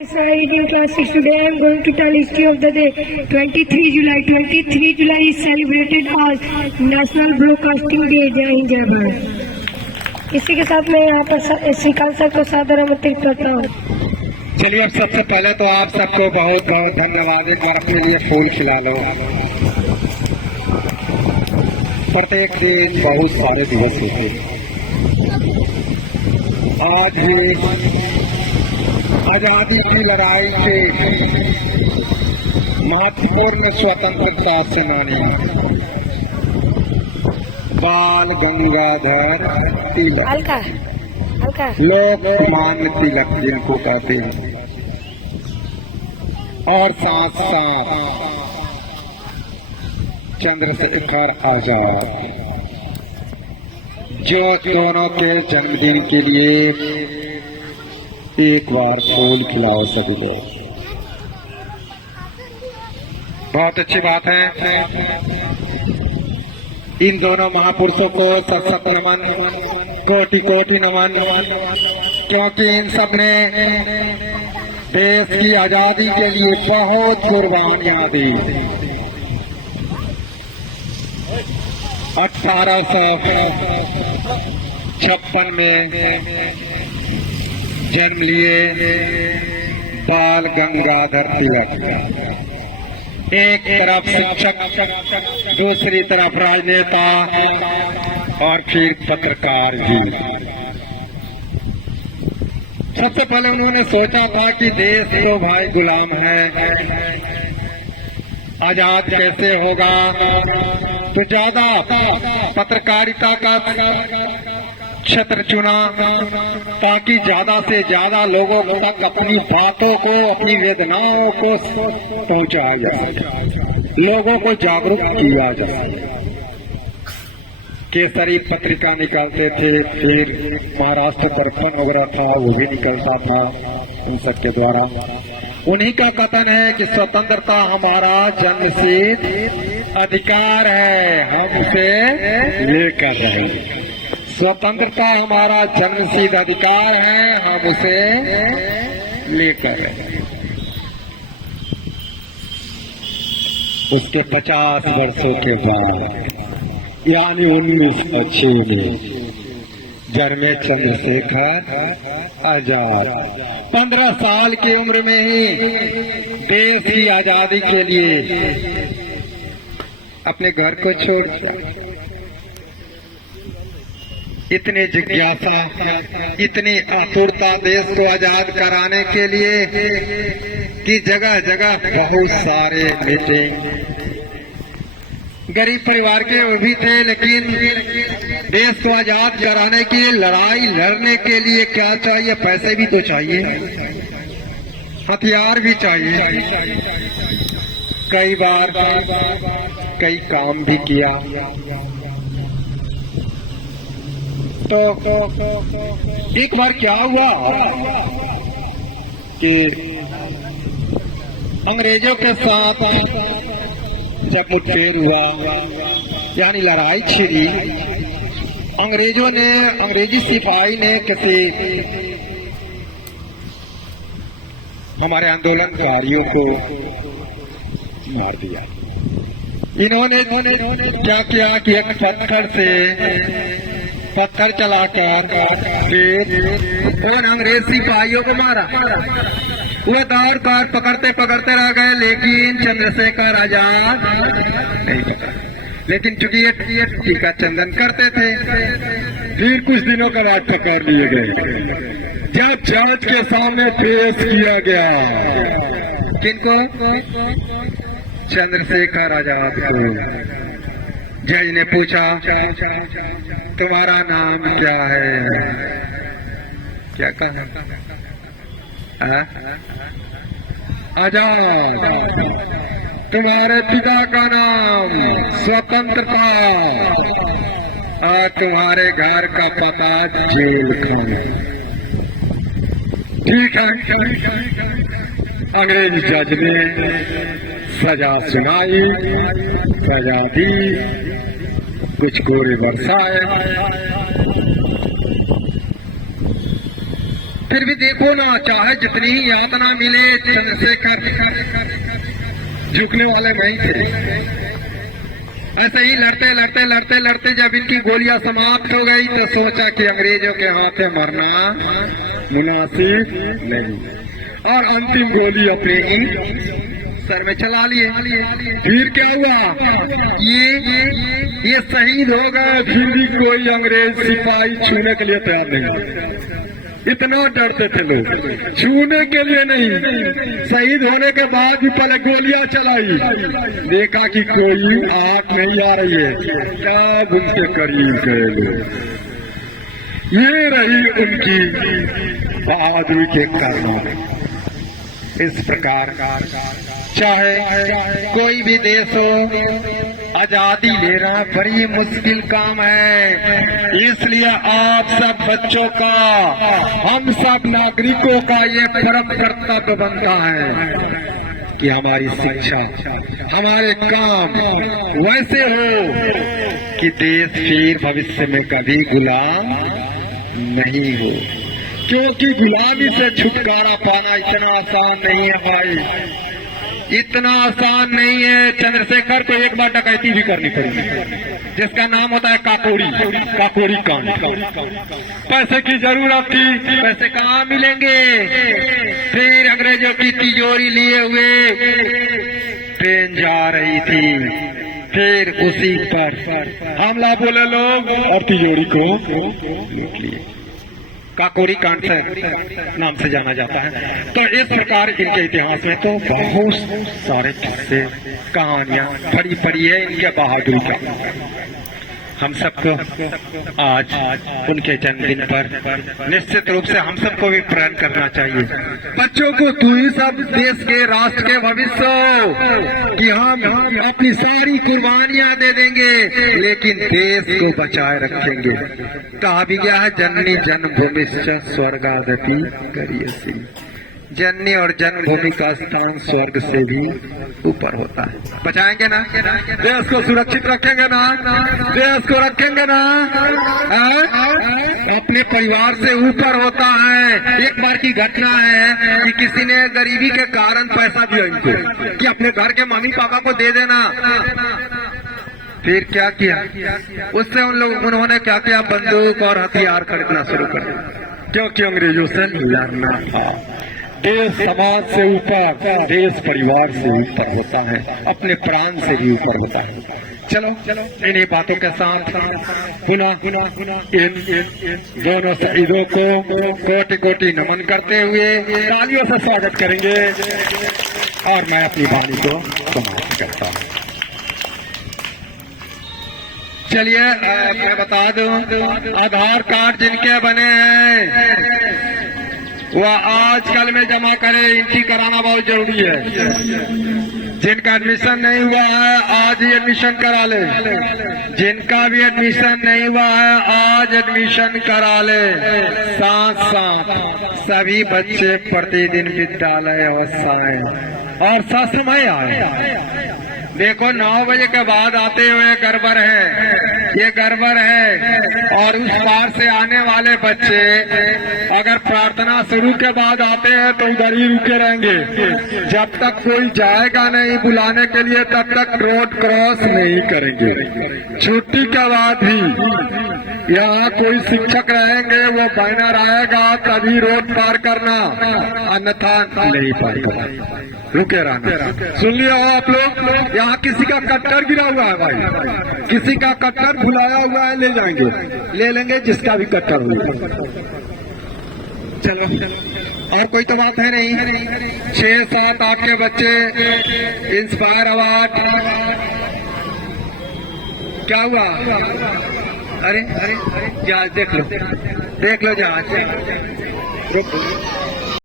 Reading class 6 today I am going to tell history of the day 23 July. 23 July is celebrated as National Broadcasting Day. जय हिंद जय भारत। इसी के साथ मैं यहाँ पर श्रीकांत सर को सादर आमंत्रित करता हूँ। चलिए अब सबसे पहले तो आप सबको बहुत बहुत धन्यवाद। एक बार अपने लिए फूल खिला लो। प्रत्येक दिन बहुत सारे दिवस होते हैं। आज भी आजादी की लड़ाई के महत्वपूर्ण स्वतंत्रता सेनानी बाल गंगाधर तिलक लोकमान्य तिलक जिनको कहते हैं, और साथ साथ चंद्रशेखर आजाद, जो दोनों के जन्मदिन के लिए एक बार फूल खिलाओ सभी लोग। बहुत अच्छी बात है। इन दोनों महापुरुषों को सत नमन, कोटि कोटि नमन, क्योंकि इन सब ने देश की आजादी के लिए बहुत कुर्बानियां दी। 1856 में जन्म लिए बाल गंगाधर तिलक। एक तरफ शिक्षक, दूसरी तरफ राजनेता और फिर पत्रकार भी। सबसे पहले उन्होंने सोचा था कि देश तो भाई गुलाम है, आजाद कैसे होगा, तो ज्यादा पत्रकारिता का क्षेत्र चुना ताकि ज्यादा से ज्यादा लोगों तक अपनी बातों को, अपनी वेदनाओं को पहुंचाया जा सके, लोगों को जागरूक किया जा सके। केसरी पत्रिका निकालते थे, फिर महाराष्ट्र दर्पण वगैरह था, वो भी निकलता था इन सबके द्वारा। उन्हीं का कथन है कि स्वतंत्रता हमारा जन्मसिद्ध अधिकार है, हम उसे लेकर रहेंगे। स्वतंत्रता हमारा जन्मसिद्ध अधिकार है, हम उसे लेकर रहेंगे। उसके 50 वर्षों के बाद यानी 1906 में जन्मे चंद्रशेखर आजाद। 15 साल की उम्र में ही देश की आजादी के लिए अपने घर को छोड़ दिया। इतनी जिज्ञासा, इतनी आतुरता देश को आजाद कराने के लिए कि जगह जगह बहुत सारे मीटिंग। गरीब परिवार के वो भी थे, लेकिन देश को आजाद कराने की लड़ाई लड़ने के लिए क्या चाहिए? पैसे भी तो चाहिए, हथियार भी चाहिए। कई बार कई काम भी किया। तो एक बार क्या हुआ कि अंग्रेजों के साथ जब मुठभेड़ हुआ, यानी लड़ाई छिड़ी, अंग्रेजी सिपाही ने किसी हमारे आंदोलनकारियों को मार दिया। इन्होंने क्या किया कि एक पत्थर चलाकर उन अंग्रेज सिपाहियों को मारा। वो दौड़ कर पकड़ते पकड़ते रह गए, लेकिन चंद्रशेखर आजाद नहीं पकड़ा। लेकिन चूंकि ये टीका चंदन करते थे, फिर कुछ दिनों के बाद पकड़ लिए गए। जब जज के सामने पेश किया गया, किनको? चंद्रशेखर आजाद को। जज ने पूछा, तुम्हारा नाम क्या है? क्या कहा? आजाद। तुम्हारे पिता का नाम स्वतंत्रता और तुम्हारे घर का पता जेल खाना। ठीक है। अंग्रेज जज ने सजा सुनाई, सजा दी, कुछ कोरे बरसाए। फिर भी देखो ना, चाहे जितनी ही यातना मिले, चंद्रशेखर झुकने वाले नहीं थे। ऐसे ही लड़ते लड़ते लड़ते लड़ते जब इनकी गोलियां समाप्त हो गई तो सोचा कि अंग्रेजों के हाथ में मरना मुनासिब नहीं, और अंतिम गोली अपने इन सर में चला लिए। फिर क्या हुआ, ये शहीद हो गए, फिर भी कोई अंग्रेज सिपाही छूने के लिए तैयार नहीं। इतना डरते थे लोग, छूने के लिए नहीं। शहीद होने के बाद भी पहले गोलियां चलाई, देखा कि कोई आंख नहीं आ रही है, तब उनके करीब गए लोग। ये रही उनकी बहादुरी के कारनामे। इस प्रकार चाहे कोई भी देश हो, आजादी लेना बड़ी मुश्किल काम है। इसलिए आप सब बच्चों का, हम सब नागरिकों का ये परम कर्तव्य बनता है कि हमारी शिक्षा, हमारे काम वैसे हो कि देश फिर भविष्य में कभी गुलाम नहीं हो, क्योंकि गुलामी से छुटकारा पाना इतना आसान नहीं है भाई, इतना आसान नहीं है। चंद्रशेखर को एक बार डकैती भी करनी पड़ेगी, जिसका नाम होता है काकोरी कांड। पैसे की जरूरत थी, पैसे कहाँ मिलेंगे। फिर अंग्रेजों की तिजोरी लिए हुए ट्रेन जा रही थी, फिर उसी पर हमला बोले लोग और तिजोरी को लूट लिए। काकोरी कांड से नाम से जाना जाता है। तो इस प्रकार इनके इतिहास में तो बहुत सारे किस्से, कहानियां भरी पड़ी है इनके बहादुरी का। हम सबको आज उनके जन्मदिन पर निश्चित रूप से हम सबको भी प्रण करना चाहिए। बच्चों को तू ही सब देश के, राष्ट्र के भविष्य हो, कि हम अपनी सारी कुर्बानियां दे देंगे लेकिन देश को बचाए रखेंगे। कहा भी गया है, जननी जन्मभूमि स्वर्गादपि करियसी। जननी और जन्मभूमि का स्थान स्वर्ग से भी ऊपर होता है। बचाएंगे ना, देश को सुरक्षित रखेंगे ना, देश को रखेंगे ना, अपने परिवार से ऊपर होता है। एक बार की घटना है कि किसी ने गरीबी के कारण पैसा दिया इनको कि अपने घर के मम्मी पापा को दे देना। फिर क्या किया, उससे उन्होंने क्या किया, बंदूक और हथियार खरीदना शुरू कर दिया, क्योंकि अंग्रेजों से लड़ना था। देश समाज से ऊपर, देश परिवार से ऊपर होता है, अपने प्राण से भी ऊपर होता है। चलो इन्हीं बातों के साथ पुनः इन दोनों शहीदों को कोटि कोटि नमन करते हुए तालियों से स्वागत करेंगे और मैं अपनी वाणी को समाप्त करता हूँ। चलिए मैं बता दूं, आधार कार्ड जिनके बने हैं वह आजकल में जमा करें, एंट्री कराना बहुत जरूरी है। जिनका एडमिशन नहीं हुआ है आज ही एडमिशन करा ले, जिनका भी एडमिशन नहीं हुआ है आज एडमिशन करा ले। साथ साथ सभी बच्चे प्रतिदिन विद्यालय अवश्य आए और ससमय आए। देखो 9 बजे के बाद आते हुए गड़बड़ है, ये गड़बड़ है। और उस पार से आने वाले बच्चे अगर प्रार्थना शुरू के बाद आते हैं तो उधर ही रुके रहेंगे, जब तक कोई जाएगा नहीं बुलाने के लिए तब तक रोड क्रॉस नहीं करेंगे। छुट्टी के बाद भी यहाँ कोई शिक्षक रहेंगे, वो बैनर आएगा तभी रोड पार करना, अन्यथा नहीं पार करना, रुके रहना। सुन लिया हो आप लोग, यहाँ किसी का कट्टर गिरा हुआ है भाई, किसी का कट्टर भुलाया हुआ है, ले जाएंगे, ले लेंगे जिसका भी कट्टर हुआ। चलो और कोई तो बात है नहीं। 6, 7, 8 के बच्चे इंस्पायर अवार्ड, क्या हुआ? अरे जहाज देख लो जहाज।